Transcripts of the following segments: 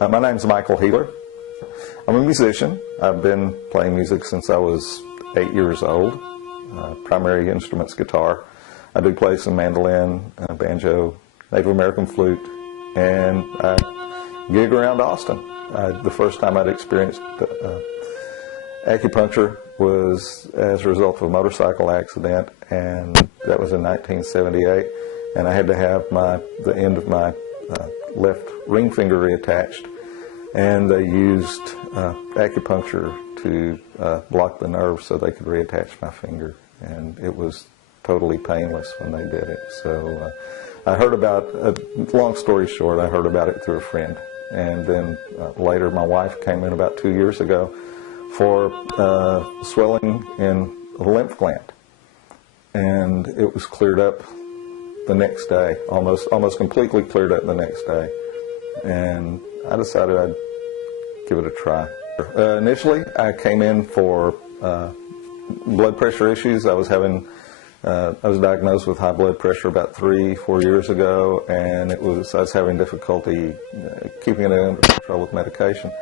My name's Michael Healer. I'm a musician. I've been playing music since I was 8 years old. Primary instruments, guitar. I do play some mandolin, banjo, Native American flute, and I gig around Austin. The first time I'd experienced acupuncture was as a result of a motorcycle accident, and that was in 1978. And I had to have the end of my left ring finger reattached, and they used acupuncture to block the nerve so they could reattach my finger, and it was totally painless when they did it. So I heard about, long story short, I heard about it through a friend, and then later my wife came in about 2 years ago for swelling in the lymph gland, and it was cleared up the next day, almost completely cleared up the next day, and I decided I'd give it a try. Initially, I came in for blood pressure issues. I was diagnosed with high blood pressure about 3-4 years ago, and I was having difficulty keeping it under control with medication,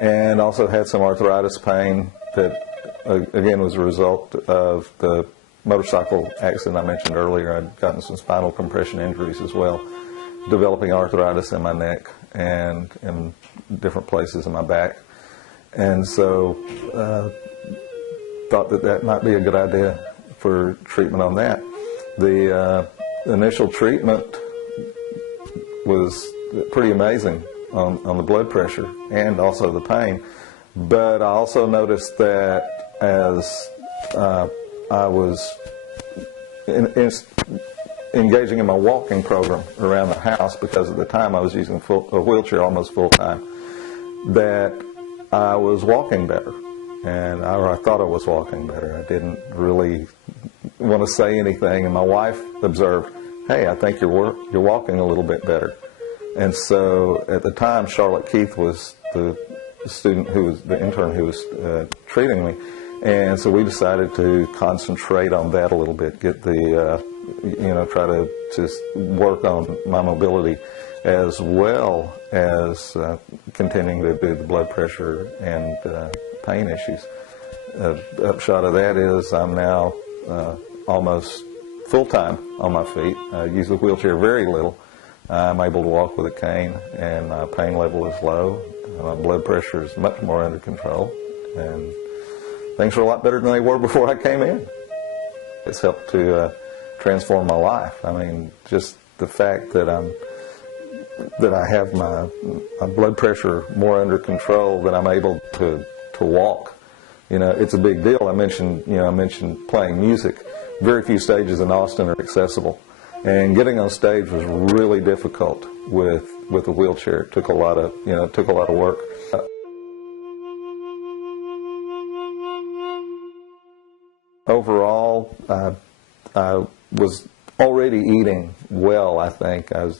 and also had some arthritis pain that again was a result of the motorcycle accident I mentioned earlier. I'd gotten some spinal compression injuries as well, developing arthritis in my neck and in different places in my back, and so thought that might be a good idea for treatment on that. The initial treatment was pretty amazing on the blood pressure and also the pain, but I also noticed that as I was engaging in my walking program around the house, because at the time I was using a wheelchair almost full time, that I was walking better, or I thought I was walking better. I didn't really want to say anything, and my wife observed, "Hey, I think you're walking a little bit better." And so at the time, Charlotte Keith was the intern who was treating me. And so we decided to concentrate on that a little bit, get try to just work on my mobility as well as continuing to do the blood pressure and pain issues. Upshot of that is I'm now almost full-time on my feet. I use the wheelchair very little. I'm able to walk with a cane, and my pain level is low. My blood pressure is much more under control, and things are a lot better than they were before I came in. It's helped to transform my life. I mean, just the fact that I have my blood pressure more under control, that I'm able to walk. It's a big deal. I mentioned playing music. Very few stages in Austin are accessible, and getting on stage was really difficult with a wheelchair. It took a lot of work. Overall, I was already eating well. I think I've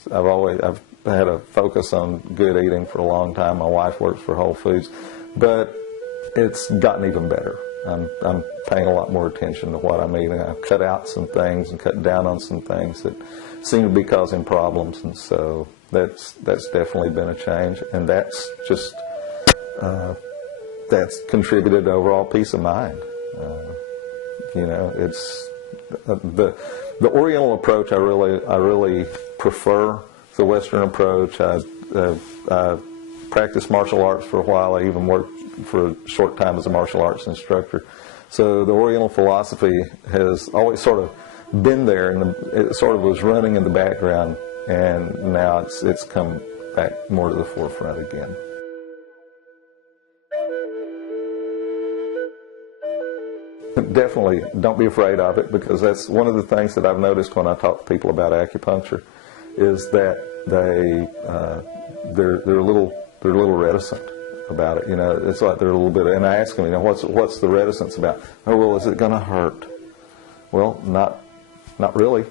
had a focus on good eating for a long time. My wife works for Whole Foods, but it's gotten even better. I'm paying a lot more attention to what I'm eating. I've cut out some things and cut down on some things that seem to be causing problems, and so that's definitely been a change, and that's contributed to overall peace of mind. It's the Oriental approach. I really prefer the Western approach. I practiced martial arts for a while. I even worked for a short time as a martial arts instructor. So the Oriental philosophy has always sort of been there, and it sort of was running in the background, and now it's come back more to the forefront again. Definitely don't be afraid of it, because that's one of the things that I've noticed when I talk to people about acupuncture, is that they're a little reticent about it. It's like they're a little bit, and I ask them, what's the reticence about? Oh, well, is it going to hurt? Well, not really.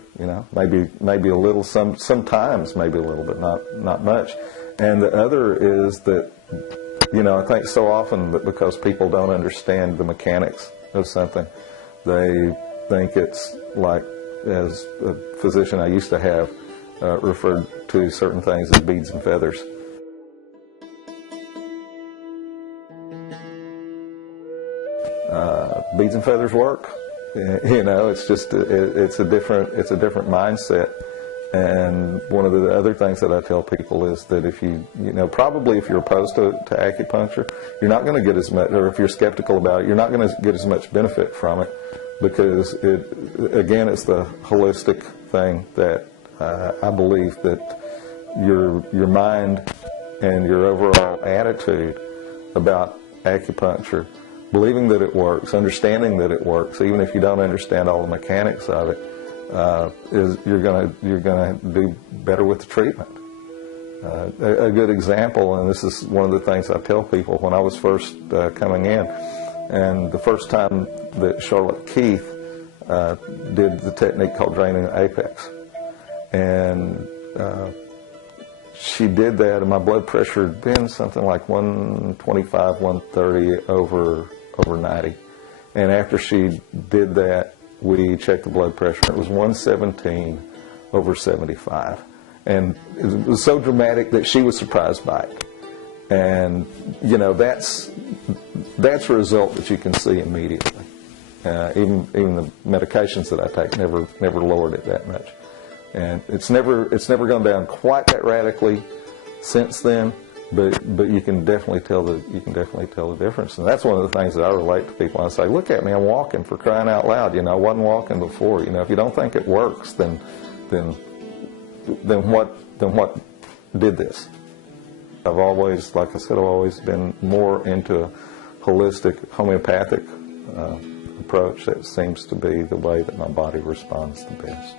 Maybe a little, sometimes maybe a little, but not much. And the other is that, I think so often that because people don't understand the mechanics of something, they think it's like, as a physician I used to have referred to certain things as beads and feathers. beads and feathers work. You know, it's just it's a different mindset. And one of the other things that I tell people is that if probably if you're opposed to acupuncture, you're not going to get as much, or if you're skeptical about it, you're not going to get as much benefit from it, because it's the holistic thing that I believe that your mind and your overall attitude about acupuncture, believing that it works, understanding that it works, even if you don't understand all the mechanics of it, you're gonna do better with the treatment. A good example, and this is one of the things I tell people, when I was first coming in, and the first time that Charlotte Keith did the technique called draining the apex, and she did that, and my blood pressure had been something like 125, 130 over 90, and after she did that, we checked the blood pressure. It was 117 over 75. And it was so dramatic that she was surprised by it. And, that's a result that you can see immediately. Even the medications that I take never lowered it that much. And it's never gone down quite that radically since then. But you can definitely tell the difference, and that's one of the things that I relate to people. I say, look at me, I'm walking, for crying out loud. I wasn't walking before. If you don't think it works, then what did this? I've always, like I said, I've always been more into a holistic, homeopathic approach. That seems to be the way that my body responds the best.